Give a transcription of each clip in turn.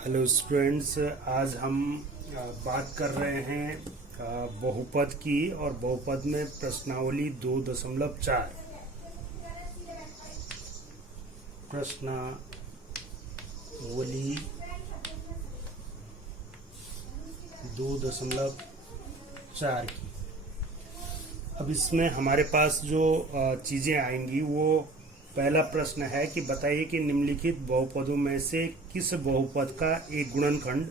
Hello students, आज हम बात कर रहे हैं बहुपद की। और बहुपद में प्रश्नावली 2.4 प्रश्नावली 2.4 की। अब इसमें हमारे पास जो चीज़ें आएंगी वो पहला प्रश्न है कि बताइए कि निम्नलिखित बहुपदों में से किस बहुपद का एक गुणनखंड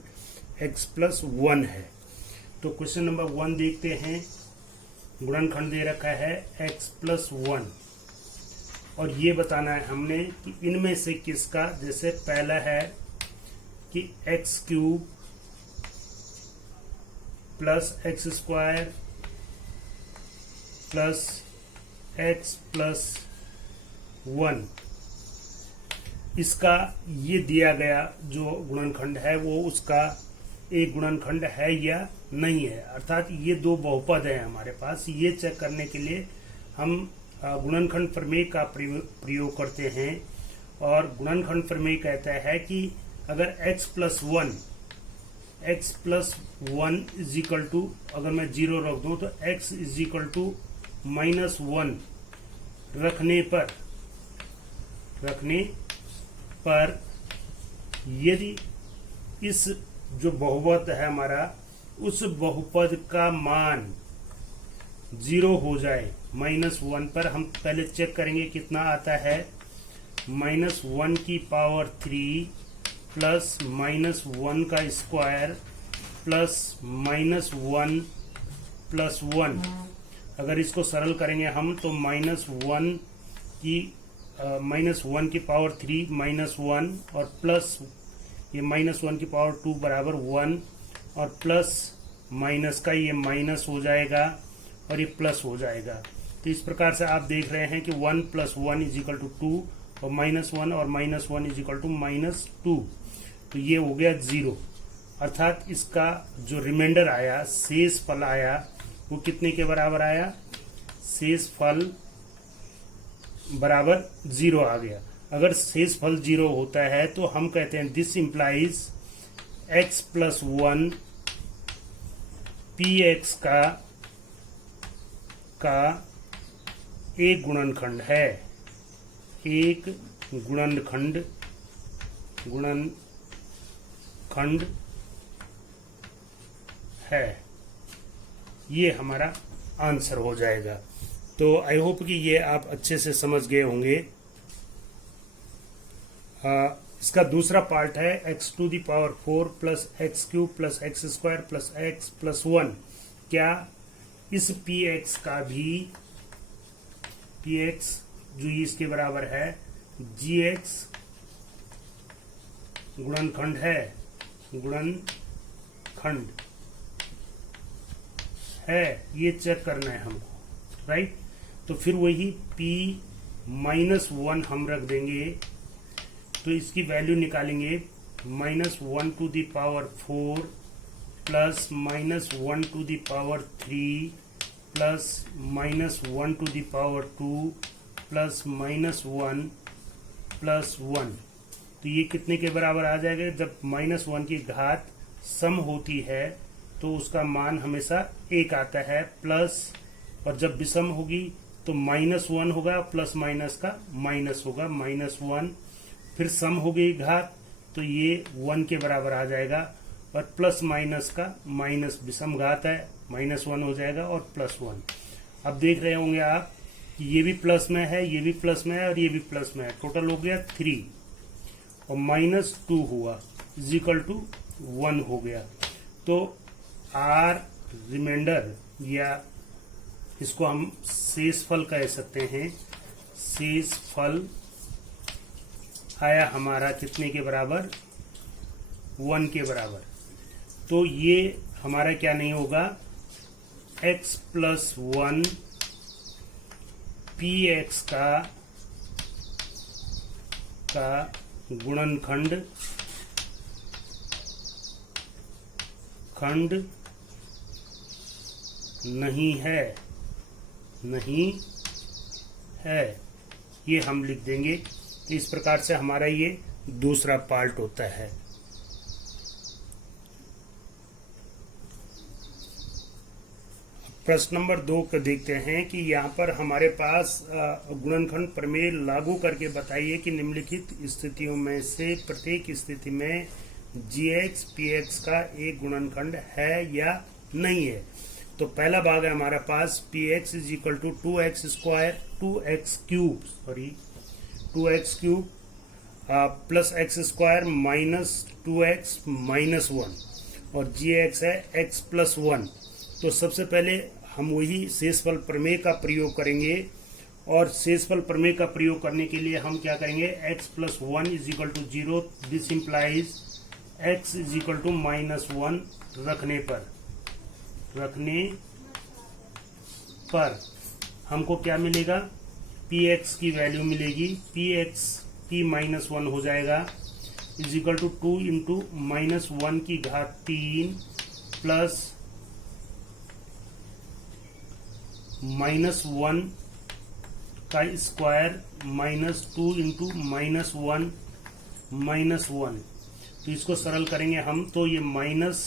x+1 है। तो क्वेश्चन नंबर 1 देखते हैं। गुणनखंड दे रखा है x+1 और ये बताना है हमने कि इनमें से किसका, जैसे पहला है कि x³ plus x² plus x+1, इसका ये दिया गया जो गुणनखंड है वो उसका एक गुणनखंड है या नहीं है। अर्थात ये दो बहुपद हैं हमारे पास। ये चेक करने के लिए हम गुणनखंड प्रमेय का प्रयोग करते हैं। और गुणनखंड प्रमेय कहता है कि अगर x+1 इज इक्वल टू, अगर मैं 0 रख दूं तो x इज इक्वल टू -1 रखने पर यदि इस जो बहुपद है हमारा, उस बहुपद का मान 0 हो जाए -1 पर, हम पहले चेक करेंगे कितना आता है। -1 की पावर 3 प्लस -1 का स्क्वायर प्लस -1 प्लस 1। अगर इसको सरल करेंगे हम तो -1 की पावर 3 -1 और प्लस ये -1 की पावर 2 बराबर 1 और प्लस माइनस का ये माइनस हो जाएगा और ये प्लस हो जाएगा। तो इस प्रकार से आप देख रहे हैं कि 1 + 1 इज इक्वल टू 2 और -1 और -1 इज इक्वल टू -2। तो ये हो गया 0। अर्थात इसका जो रिमाइंडर आया, शेष फल आया, वो कितने के बराबर आया? शेष फल बराबर 0 आ गया। अगर शेष फल 0 होता है तो हम कहते हैं दिस इंप्लाइज x+1 px का एक गुणनखंड है। एक गुणनखंड है। ये हमारा आंसर हो जाएगा। तो आई होप कि ये आप अच्छे से समझ गए होंगे। इसका दूसरा पार्ट है x⁴ plus x³ plus x² plus x+1। क्या इस px का भी, px जो इसके बराबर है, gx गुणनखंड है? गुणनखंड है, ये चेक करना है हमको, राइट। तो फिर वही p-1 हम रख देंगे, तो इसकी वैल्यू निकालेंगे। -1 to the power 4 plus -1 to the power 3 plus -1 to the power 2 plus -1 plus 1। तो ये कितने के बराबर आ जाएगा? जब -1 की घात सम होती है तो उसका मान हमेशा 1 आता है, प्लस, और जब विषम होगी तो -1 होगा, प्लस माइनस का माइनस होगा, -1। फिर सम हो गई घात तो ये 1 के बराबर आ जाएगा, और प्लस माइनस का माइनस, विषम घात है, -1 हो जाएगा और +1। अब देख रहे होंगे आप कि ये भी प्लस में है, ये भी प्लस में है और ये भी प्लस में है। टोटल हो गया 3 और -2 हुआ इज इक्वल टू 1 हो गया। तो आर रिमाइंडर, या इसको हम शेषफल कह सकते हैं, शेषफल आया हमारा कितने के बराबर? 1 के बराबर। तो ये हमारा क्या नहीं होगा? x+1 px का गुणनखंड नहीं है, ये हम लिख देंगे। तो इस प्रकार से हमारा ये दूसरा पार्ट होता है। प्रश्न नंबर 2 को देखते हैं कि यहाँ पर हमारे पास गुणनखंड प्रमेय लागू करके बताइए कि निम्नलिखित स्थितियों में से प्रत्येक स्थिति में gx px का एक गुणनखंड है या नहीं है। तो पहला भाग है हमारे पास px is equal to 2x square 2x cube plus x square minus 2x minus 1 और gx है x प्लस 1। तो सबसे पहले हम वही शेषफल प्रमेय का प्रयोग करेंगे और शेषफल प्रमेय का प्रयोग करने के लिए हम क्या करेंगे, x plus 1 is equal to 0, this implies x is equal to minus 1 रखने पर हमको क्या मिलेगा, px की वैल्यू मिलेगी, px p माइनस 1 हो जाएगा is equal to 2 into minus 1 की घात 3 प्लस माइनस 1 का square minus 2 into minus 1 minus 1। तो इसको सरल करेंगे हम तो ये माइनस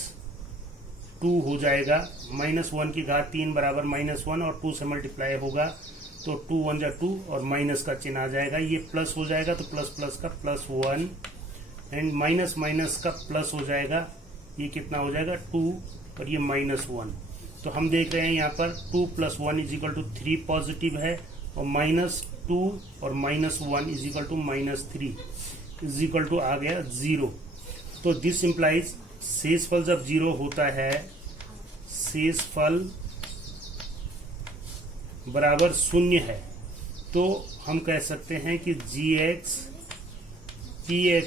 2 हो जाएगा, माइनस 1 की घात 3 बराबर माइनस 1 और 2 से मल्टीप्लाई होगा तो 2 1 जा 2 और माइनस का चिन्ह आ जाएगा, ये प्लस हो जाएगा तो प्लस प्लस का प्लस 1 एंड माइनस माइनस का प्लस हो जाएगा, ये कितना हो जाएगा 2 और ये माइनस 1। तो हम देख रहे हैं यहाँ पर 2 plus 1 is equal to 3 positive है और माइनस 2 और minus 1 is equal to minus 3 is equal to आ गया 0। तो दिस इम्प्लाइज शेषफल जब 0 होता है, शेषफल बराबर 0 है, तो हम कह सकते हैं कि gx px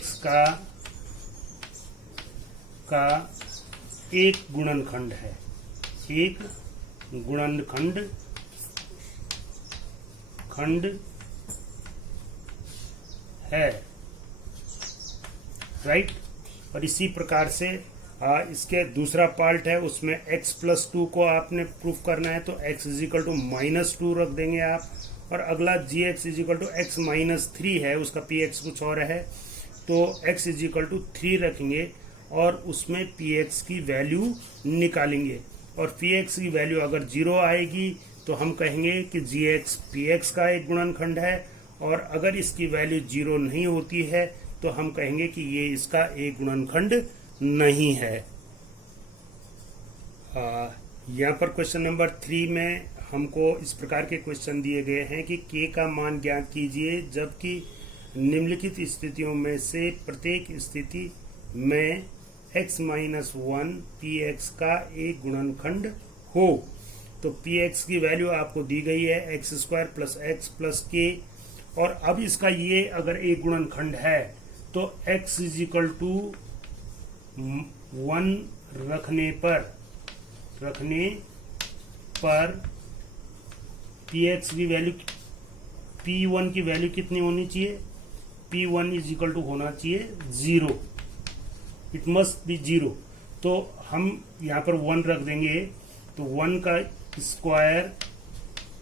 का एक गुणनखंड है, एक गुणनखंड है, राइट। और इसी प्रकार से इसके दूसरा पार्ट है, उसमें x प्लस 2 को आपने प्रूफ करना है तो x is equal to minus 2 रख देंगे आप, और अगला gx is equal to x minus 3 है, उसका px कुछ और है तो x इज इक्वल टू 3 रखेंगे और उसमें px की वैल्यू निकालेंगे और px की वैल्यू अगर 0 आएगी तो हम कहेंगे कि gx px का एक गुणनखंड है, और अगर इसकी वैल्यू 0 नहीं होती है तो हम कहेंगे कि ये इसका एक गुणनखंड नहीं है। यहाँ पर क्वेश्चन नंबर 3 में हमको इस प्रकार के क्वेश्चन दिए गए हैं कि k का मान ज्ञात कीजिए जबकि निम्नलिखित स्थितियों में से प्रत्येक स्थिति में x माइनस 1 px का एक गुणनखंड हो। तो px की वैल्यू आपको दी गई है x square plus x plus के, और अब इसका ये अगर एक गुणनखंड है तो x इज इक्वल टू 1 रखने पर px की वैल्यू p1 की वैल्यू कितनी होनी चाहिए, p1 इज इक्वल टू होना चाहिए 0, इट मस्ट बी 0। तो हम यहाँ पर 1 रख देंगे तो 1 का स्क्वायर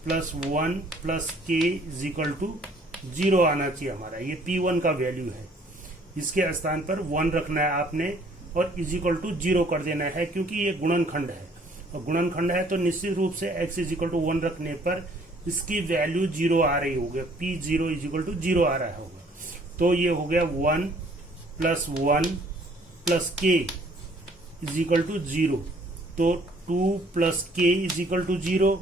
प्लस 1 प्लस के इज इक्वल टू 0 आना चाहिए हमारा, ये p1 का वैल्यू है। इसके स्थान पर 1 रखना है आपने और इज इक्वल टू 0 कर देना है, क्योंकि ये गुणनखंड है और गुणनखंड है तो निश्चित रूप से x इज इक्वल टू 1 रखने पर इसकी वैल्यू 0 आ रही होगी, p0 इज इक्वल टू 0 आ रहा होगा। तो ये हो गया 1 plus k is equal to 0, तो 2 plus k is equal to 0,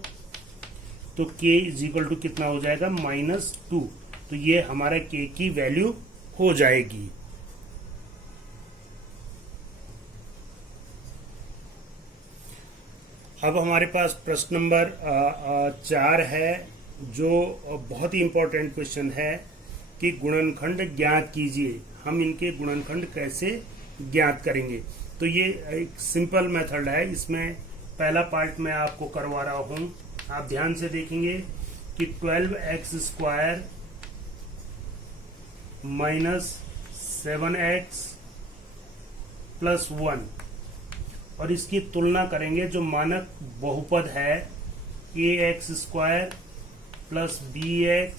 तो k इज इक्वल टू कितना हो जाएगा -2। तो ये हमारा k की वैल्यू हो जाएगी। अब हमारे पास प्रश्न नंबर 4 है, जो बहुत ही इंपॉर्टेंट क्वेश्चन है कि गुणनखंड ज्ञात कीजिए। हम इनके गुणनखंड कैसे ज्ञात करेंगे, तो ये एक सिंपल मेथड है। इसमें पहला पार्ट मैं आपको करवा रहा हूँ, आप ध्यान से देखेंगे कि 12x square minus 7x plus 1, और इसकी तुलना करेंगे जो मानक बहुपद है ax square plus bx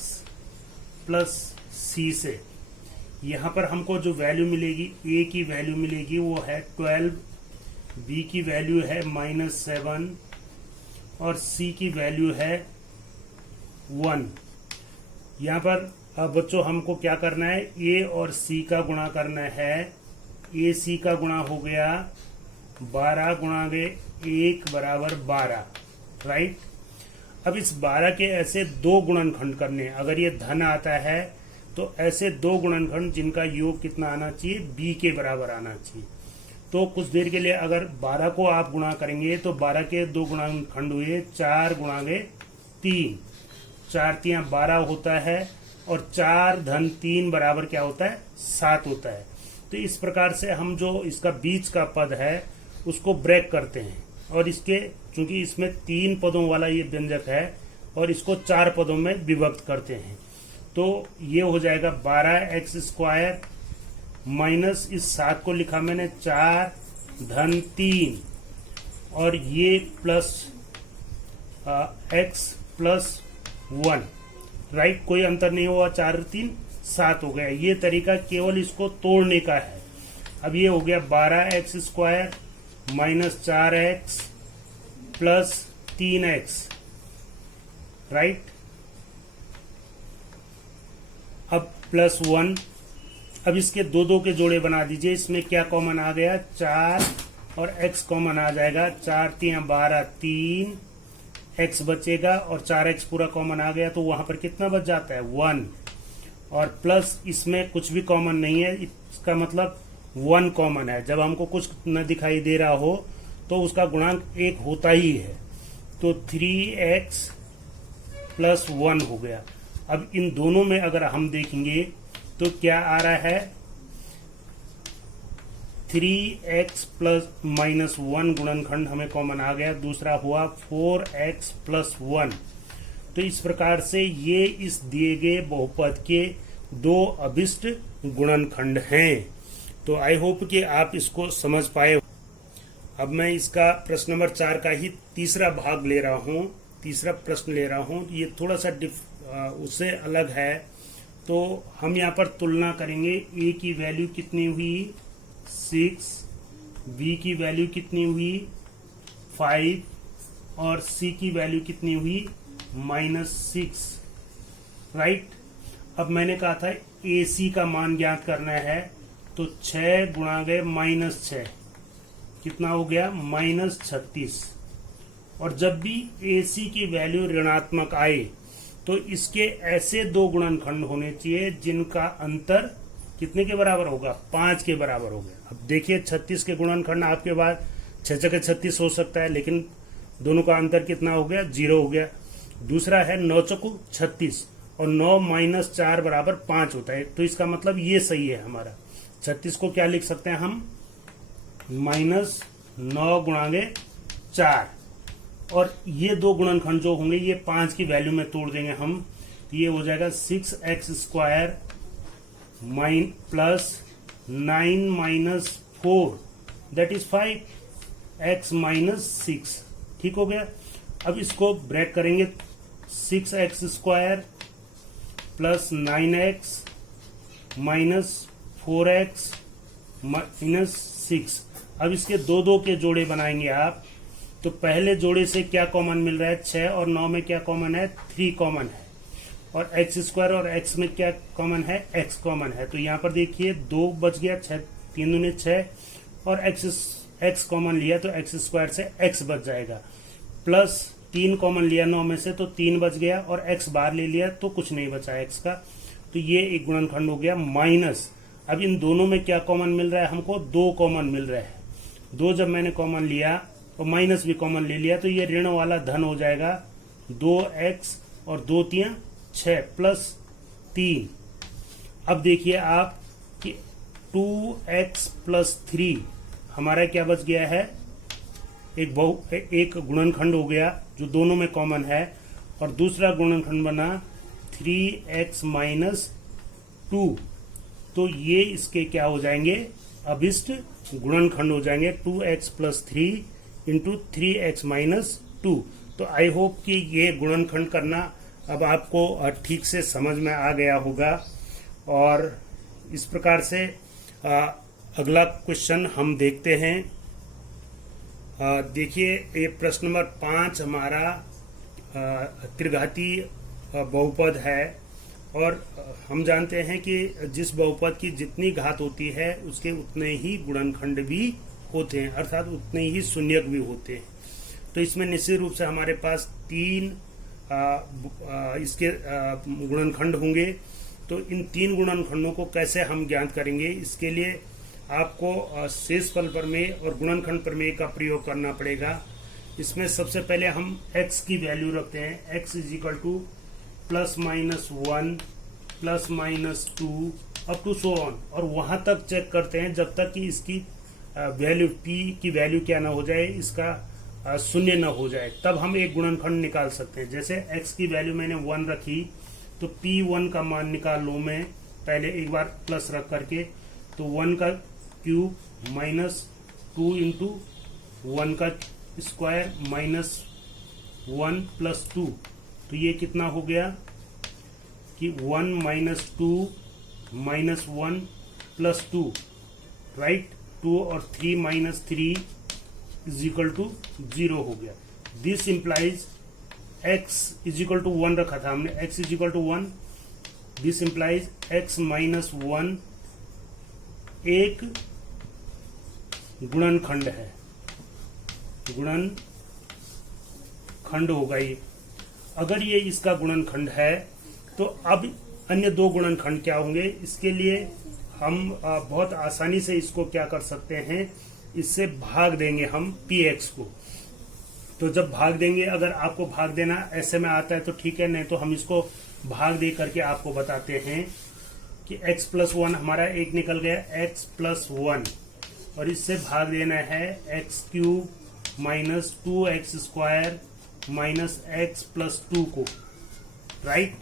plus c से। यहाँ पर हमको जो वैल्यू मिलेगी, a की वैल्यू मिलेगी वो है 12, b की वैल्यू है -7 और c की वैल्यू है 1। यहाँ पर अब बच्चों हमको क्या करना है, a और c का गुणा करना है। a c का गुणा हो गया 12 गुणा गए 1 बराबर 12, राइट। अब इस 12 के ऐसे दो गुणनखंड करने, अगर ये धन आता है तो ऐसे दो गुणनखंड जिनका योग कितना आना चाहिए, b के बराबर आना चाहिए। तो कुछ देर के लिए अगर 12 को आप गुणा करेंगे तो 12 के दो गुणनखंड हुए 4 गुणा गए 3, 4 तियां 12 होता है और 4 धन 3 बराबर क्या होता है, 7 होता है। तो इस प्रकार से हम जो इसका बीच का पद है उसको ब्रेक करते हैं और इसके, चूंकि इसमें 3 पदों वाला ये व्यंजक है और इसको 4 पदों में विभक्त करते हैं। तो ये हो जाएगा 12x² माइनस इस 7 को लिखा मैंने 4 धन 3 और ये प्लस x प्लस 1, राइट। कोई अंतर नहीं हुआ, 4 3 7 हो गया। ये तरीका केवल इसको तोड़ने का है। अब ये हो गया 12x² minus 4x plus 3x, right. अब प्लस 1। अब इसके दो दो के जोड़े बना दीजिए। इसमें क्या कॉमन आ गया, 4 और x कॉमन आ जाएगा। 4 तियां 12, 3 x बचेगा और 4x पूरा कॉमन आ गया तो वहां पर कितना बच जाता है, 1। और प्लस इसमें कुछ भी कॉमन नहीं है, इसका मतलब 1 कॉमन है। जब हमको कुछ न दिखाई दे रहा हो तो उसका गुणांक 1 होता ही है। तो 3x प्लस 1 हो गया। अब इन दोनों में अगर हम देखेंगे तो क्या आ रहा है, 3x प्लस माइनस 1 गुणनखंड हमें कॉमन आ गया। दूसरा हुआ 4x प्लस 1। तो इस प्रकार से ये इस दिए गए बहुपद के दो अभिष्ट गुणनखंड हैं। तो आई होप कि आप इसको समझ पाए। अब मैं इसका प्रश्न नंबर 4 का ही तीसरा भाग ले रहा हूँ, तीसरा प्रश्न ले रहा हूँ। ये थोड़ा सा उससे अलग है। तो हम यहाँ पर तुलना करेंगे। a की वैल्यू कितनी हुई, 6, b की वैल्यू कितनी हुई, 5 और c की वैल्यू कितनी हुई, -6, राइट। अब मैंने कहा था ac का मान ज्ञात करना है तो 6 गुणा गए -6 कितना हो गया, -36। और जब भी ac की वैल्यू ऋणात्मक आए तो इसके ऐसे दो गुणनखंड होने चाहिए जिनका अंतर कितने के बराबर होगा, 5 के बराबर होगा। अब देखिए 36 के गुणनखंड आपके पास 6 छक्के 36 हो सकता है, लेकिन दोनों का अंतर कितना हो गया, 0 हो गया। दूसरा है 9 चौको 36 और 9 माइनस 4 बराबर 5 होता है। तो इसका मतलब ये सही है हमारा। 36 को क्या लिख सकते हैं हम, -9 गुणागे 4। और ये दो गुणनखंड जो होंगे ये 5 की वैल्यू में तोड़ देंगे हम। ये हो जाएगा 6x² plus 9 minus 4 that is 5x minus 6, ठीक हो गया। अब इसको ब्रेक करेंगे, 6x² plus 9x minus 4x minus 6। अब इसके दो दो के जोड़े बनाएंगे आप। तो पहले जोड़े से क्या कॉमन मिल रहा है, 6 और 9 में क्या कॉमन है, 3 कॉमन है। और x² और x में क्या कॉमन है, x कॉमन है। तो यहाँ पर देखिए 2 बच गया, 3 दूनी 6 और x कॉमन लिया तो x² से x बच जाएगा। प्लस 3 कॉमन लिया 9 में से तो 3 बच गया और x बाहर ले लिया तो कुछ नहीं बचा x का। तो ये एक गुणनखंड हो गया। माइनस, अब इन दोनों में क्या कॉमन मिल रहा है हमको, 2 कॉमन मिल रहा है। 2 जब मैंने कॉमन लिया और माइनस भी कॉमन ले लिया तो ये ऋण वाला धन हो जाएगा। 2x और 2 तियां 6 प्लस 3। अब देखिए आप कि 2x प्लस 3 हमारा क्या बच गया है, एक गुणनखंड हो गया जो दोनों में कॉमन है। और दूसरा गुणनखंड बना 3x माइनस 2। तो ये इसके क्या हो जाएंगे, अभिष्ट गुणनखंड हो जाएंगे। 2x plus 3 into 3x minus 2। तो आई होप कि ये गुणनखंड करना अब आपको ठीक से समझ में आ गया होगा। और इस प्रकार से अगला क्वेश्चन हम देखते हैं। देखिए ये प्रश्न नंबर 5 हमारा त्रिघातीय बहुपद है और हम जानते हैं कि जिस बहुपद की जितनी घात होती है उसके उतने ही गुणनखंड भी होते हैं, अर्थात उतने ही शून्यक भी होते हैं। तो इसमें निश्चित रूप से हमारे पास 3 इसके गुणनखंड होंगे। तो इन 3 गुणनखंडों को कैसे हम ज्ञात करेंगे, इसके लिए आपको शेषफल प्रमेय और गुणनखंड प्रमेय का प्रयोग करना पड़ेगा। इसमें सबसे पहले हम x की वैल्यू रखते हैं, x is equal to +-1 +-2 up to so on, और वहां तक चेक करते हैं जब तक कि इसकी वैल्यू p की वैल्यू क्या ना हो जाए, इसका शून्य न हो जाए, तब हम एक गुणनखंड निकाल सकते हैं। जैसे x की वैल्यू मैंने 1 रखी तो p1 का मान निकाल लूं मैं पहले एक बार प्लस रख करके, तो 1 का क्यूब -2 इंटू 1 का स्क्वायर -1 + 2, तो ये कितना हो गया कि 1 - 2 -1 + 2, राइट। 2 और 3 - 3 इज इक्वल टू 0 हो गया। This implies x is equal to 1 रखा था हमने, x is equal to 1, this implies x - 1 एक गुणनखंड है, गुणनखंड होगा ये। अगर ये इसका गुणनखंड है तो अब अन्य 2 गुणनखंड क्या होंगे, इसके लिए हम बहुत आसानी से इसको क्या कर सकते हैं, इससे भाग देंगे हम px को। तो जब भाग देंगे, अगर आपको भाग देना ऐसे में आता है तो ठीक है, नहीं तो हम इसको भाग दे करके आपको बताते हैं कि x + 1 हमारा एक निकल गया, x + 1, और इससे भाग देना है x³ - 2x² -x + 2 को, राइट।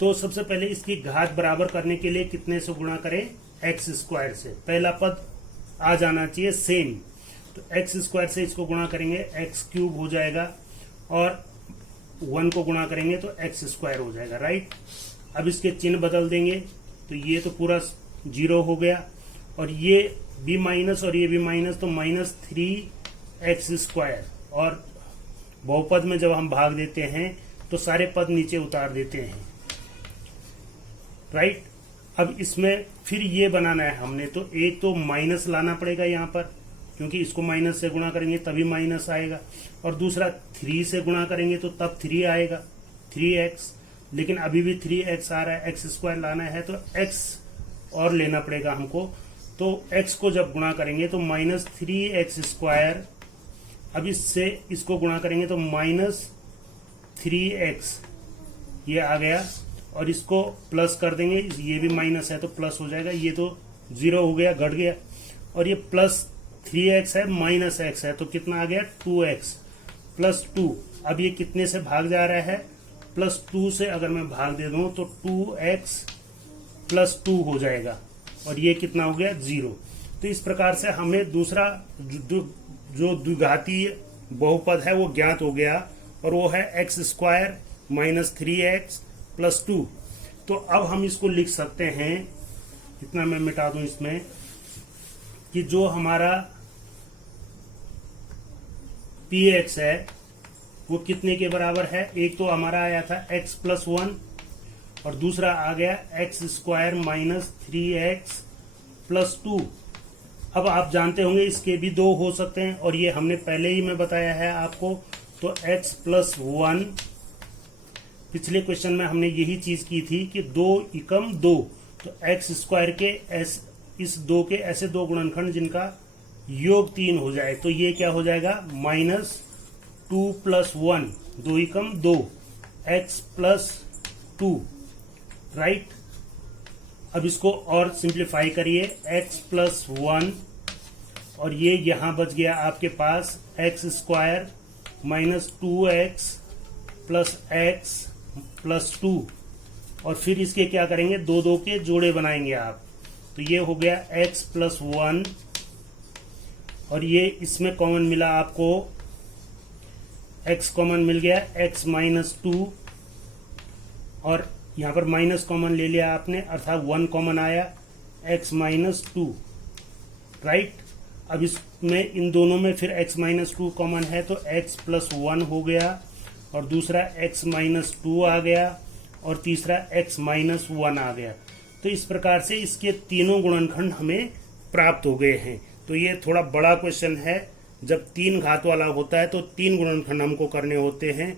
तो सबसे पहले इसकी घात बराबर करने के लिए कितने से गुणा करें, x² से। पहला पद आ जाना चाहिए सेम, तो x² से इसको गुणा करेंगे x³ हो जाएगा, और 1 को गुणा करेंगे तो x² हो जाएगा, राइट। अब इसके चिन्ह बदल देंगे तो ये तो पूरा 0 हो गया, और ये b माइनस और ये b माइनस, तो -3x², और बहुपद में जब हम भाग देते हैं तो सारे पद नीचे उतार देते हैं, राइट। अब इसमें फिर ये बनाना है हमने, तो एक तो माइनस लाना पड़ेगा यहाँ पर, क्योंकि इसको माइनस से गुणा करेंगे तभी माइनस आएगा, और दूसरा 3 से गुणा करेंगे तो तब 3 आएगा, 3x, लेकिन अभी भी 3x आ रहा है, x² लाना है तो x और लेना पड़ेगा हमको। तो x को जब गुणा करेंगे तो -3x², अब इससे इसको गुणा करेंगे तो -3x, ये आ गया, और इसको प्लस कर देंगे, ये भी माइनस है तो प्लस हो जाएगा, ये तो 0 हो गया, घट गया, और ये +3x है -x है, तो कितना आ गया 2x + 2। अब ये कितने से भाग जा रहा है, +2 से अगर मैं भाग दे दूं तो 2x + 2 हो जाएगा, और ये कितना हो गया 0। तो इस प्रकार से हमें दूसरा जो द्विघातीय बहुपद है वो ज्ञात हो गया, और वो है x² - 3x + 2। तो अब हम इसको लिख सकते हैं, इतना मैं मिटा दूं इसमें, कि जो हमारा px है वो कितने के बराबर है, एक तो हमारा आया था x + 1, और दूसरा आ गया x² - 3x + 2। अब आप जानते होंगे इसके भी 2 हो सकते हैं, और ये हमने पहले ही मैं बताया है आपको। तो x + 1, पिछले क्वेश्चन में हमने यही चीज की थी कि 2 × 2, तो x² के इस 2 के ऐसे 2 गुणनखंड जिनका योग 3 हो जाए, तो ये क्या हो जाएगा, -2 + 1, 2 × 2 x + 2, राइट। अब इसको और सिंप्लीफाई करिए, x + 1, और ये यहां बच गया आपके पास x² - 2x + x + 2, और फिर इसके क्या करेंगे, 2 के जोड़े बनाएंगे आप, तो ये हो गया x + 1, और ये इसमें कॉमन मिला आपको, x कॉमन मिल गया, x - 2, और यहाँ पर माइनस कॉमन ले लिया आपने, अर्थात 1 कॉमन आया, x - 2, राइट। अब इसमें इन दोनों में फिर x माइनस 2 कॉमन है तो x प्लस 1 हो गया, और दूसरा x माइनस 2 आ गया, और तीसरा x माइनस 1 आ गया। तो इस प्रकार से इसके तीनों गुणनखंड हमें प्राप्त हो गए हैं। तो ये थोड़ा बड़ा क्वेश्चन है। जब 3 घात वाला होता है तो 3 गुणनखंड हमको करने होते हैं।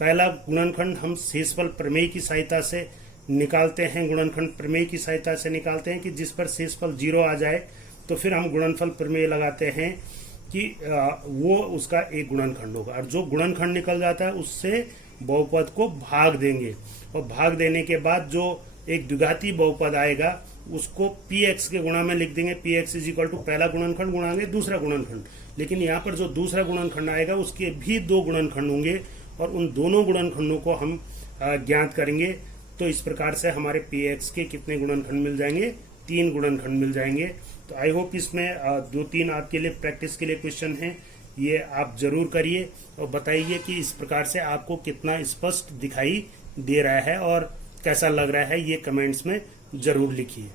पहला गुणनखंड हम शेषफल प्रमेय की सहायता से निकालते हैं, गुणनखंड प्रमेय की सहायता से निकालते हैं कि जिस पर शेषफल 0 आ जाए तो फिर हम गुणनफल प्रमेय लगाते हैं कि वो उसका एक गुणनखंड होगा, और जो गुणनखंड निकल जाता है उससे बहुपद को भाग देंगे, और भाग देने के बाद जो एक द्विघाती बहुपद आएगा उसको px के गुणा में लिख देंगे। px इज इक्वल टू पहला गुणनखंड गुणाएंगे दूसरा गुणनखंड, लेकिन यहाँ पर जो दूसरा गुणनखंड आएगा उसके भी 2 गुणनखंड होंगे, और उन दोनों गुणनखंडों को हम ज्ञात करेंगे। तो इस प्रकार से हमारे px के कितने गुणनखंड मिल जाएंगे? 3 गुणनखंड मिल जाएंगे। तो आई होप इसमें 2-3 आपके लिए प्रैक्टिस के लिए क्वेश्चन हैं, ये आप जरूर करिए और बताइए कि इस प्रकार से आपको कितना स्पष्ट दिखाई दे रहा है और कैसा लग रहा है, ये कमेंट्स में जरूर लिखिए।